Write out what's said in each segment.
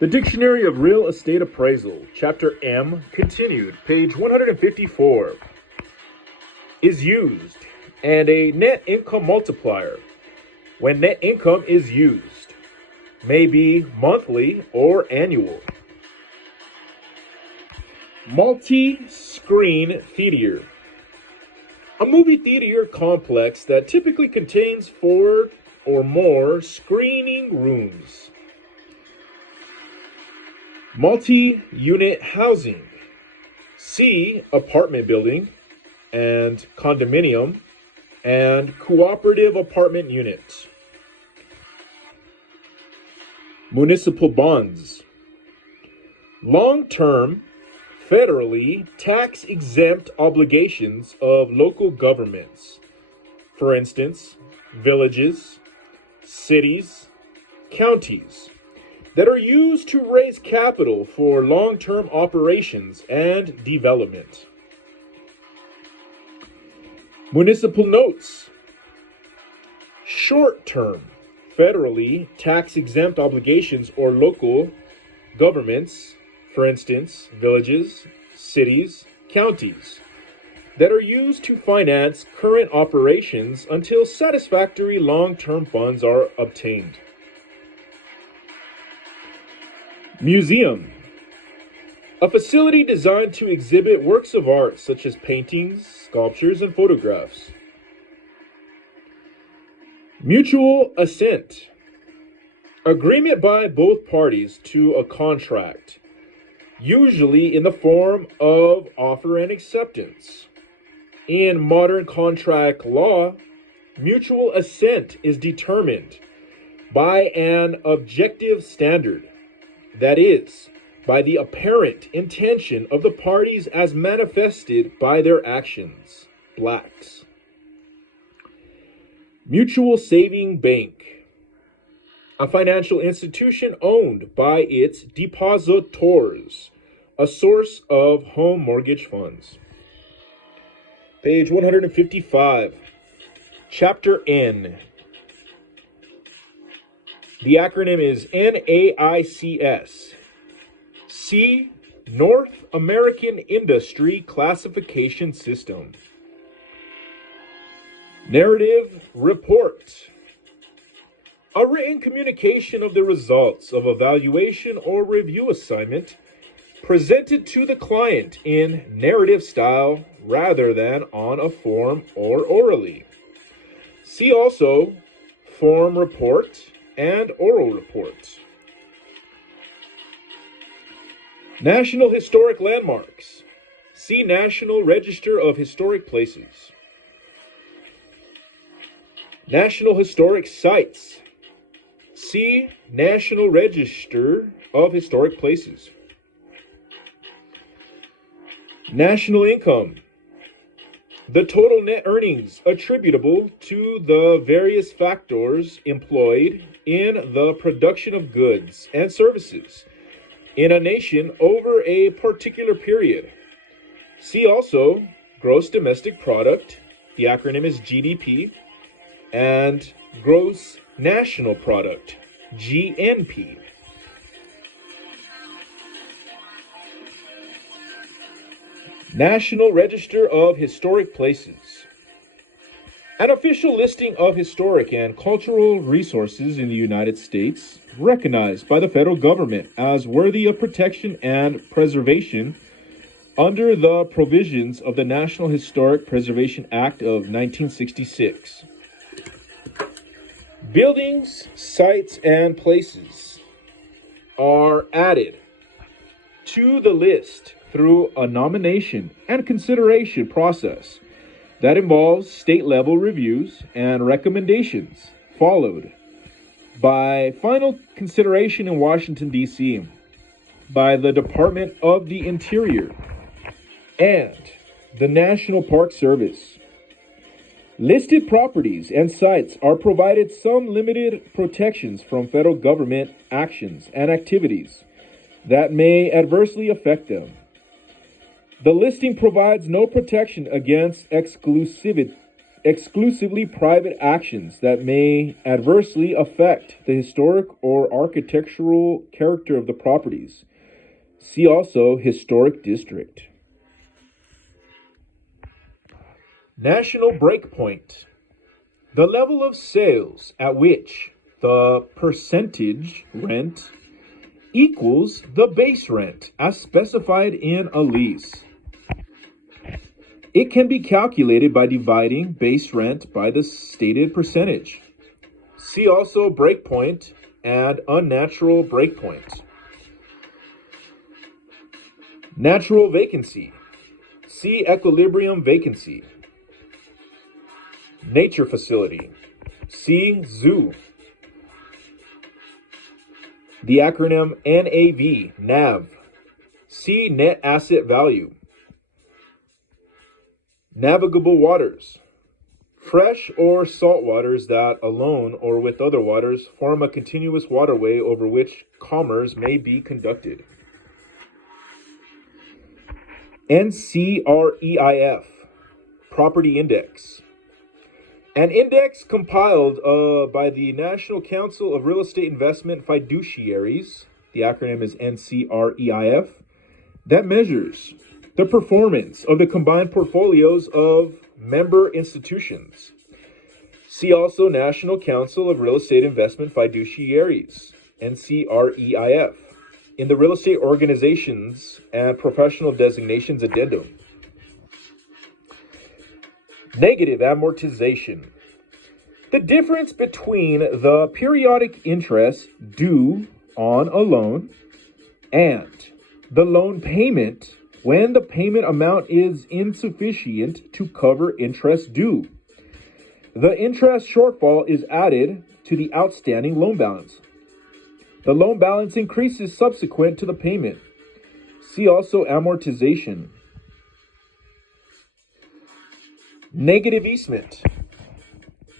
The Dictionary of Real Estate Appraisal, Chapter M, continued, page 154, is used, and a net income multiplier, when net income is used, may be monthly or annual. Multi-screen theater. A movie theater complex that typically contains 4 or more screening rooms. Multi-unit housing. See apartment building and condominium and cooperative apartment unit. Municipal bonds. Long-term, federally tax-exempt obligations of local governments. For instance, villages, cities, counties, that are used to raise capital for long-term operations and development. Municipal notes. Short-term, federally tax-exempt obligations or local governments, for instance, villages, cities, counties, that are used to finance current operations until satisfactory long-term funds are obtained. Museum. A facility designed to exhibit works of art such as paintings, sculptures, and photographs. Mutual assent. Agreement by both parties to a contract, usually in the form of offer and acceptance. In modern contract law, mutual assent is determined by an objective standard, that is, by the apparent intention of the parties as manifested by their actions. Blacks. Mutual saving bank. A financial institution owned by its depositors, a source of home mortgage funds. Page 155, Chapter N. The acronym is NAICS. See North American Industry Classification System. Narrative report. A written communication of the results of evaluation or review assignment presented to the client in narrative style rather than on a form or orally. See also form report and oral report. National Historic Landmarks. See National Register of Historic Places. National Historic Sites. See National Register of Historic Places. National income. The total net earnings attributable to the various factors employed in the production of goods and services in a nation over a particular period. See also gross domestic product, the acronym is GDP, and gross national product, GNP. National Register of Historic Places. An official listing of historic and cultural resources in the United States, recognized by the federal government as worthy of protection and preservation under the provisions of the National Historic Preservation Act of 1966. Buildings, sites, and places are added to the list through a nomination and consideration process that involves state-level reviews and recommendations, followed by final consideration in Washington, D.C. by the Department of the Interior and the National Park Service. Listed properties and sites are provided some limited protections from federal government actions and activities that may adversely affect them. The listing provides no protection against exclusivity exclusively private actions that may adversely affect the historic or architectural character of the properties. See also historic district. National breakpoint. The level of sales at which the percentage rent equals the base rent as specified in a lease. It can be calculated by dividing base rent by the stated percentage. See also breakpoint and unnatural breakpoint. Natural vacancy. See equilibrium vacancy. Nature facility. See zoo. The acronym NAV. See net asset value. Navigable waters. Fresh or salt waters that alone or with other waters form a continuous waterway over which commerce may be conducted. NCREIF. Property Index. An index compiled by the National Council of Real Estate Investment Fiduciaries, the acronym is NCREIF, that measures the performance of the combined portfolios of member institutions. See also National Council of Real Estate Investment Fiduciaries, NCREIF, in the Real Estate Organizations and Professional Designations Addendum. Negative amortization. The difference between the periodic interest due on a loan and the loan payment when the payment amount is insufficient to cover interest due. The interest shortfall is added to the outstanding loan balance. The loan balance increases subsequent to the payment. See also amortization. Negative easement.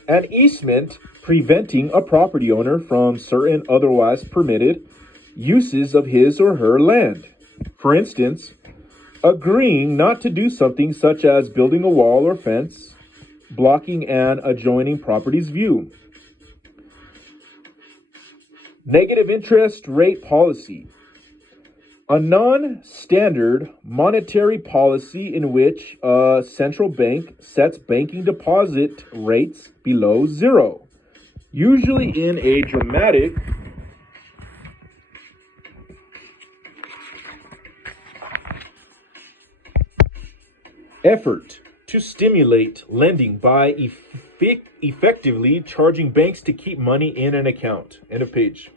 An easement preventing a property owner from certain otherwise permitted uses of his or her land. For instance, agreeing not to do something such as building a wall or fence, blocking an adjoining property's view. Negative interest rate policy. A non-standard monetary policy in which a central bank sets banking deposit rates below zero, usually in a dramatic effort to stimulate lending by effectively charging banks to keep money in an account. End of page.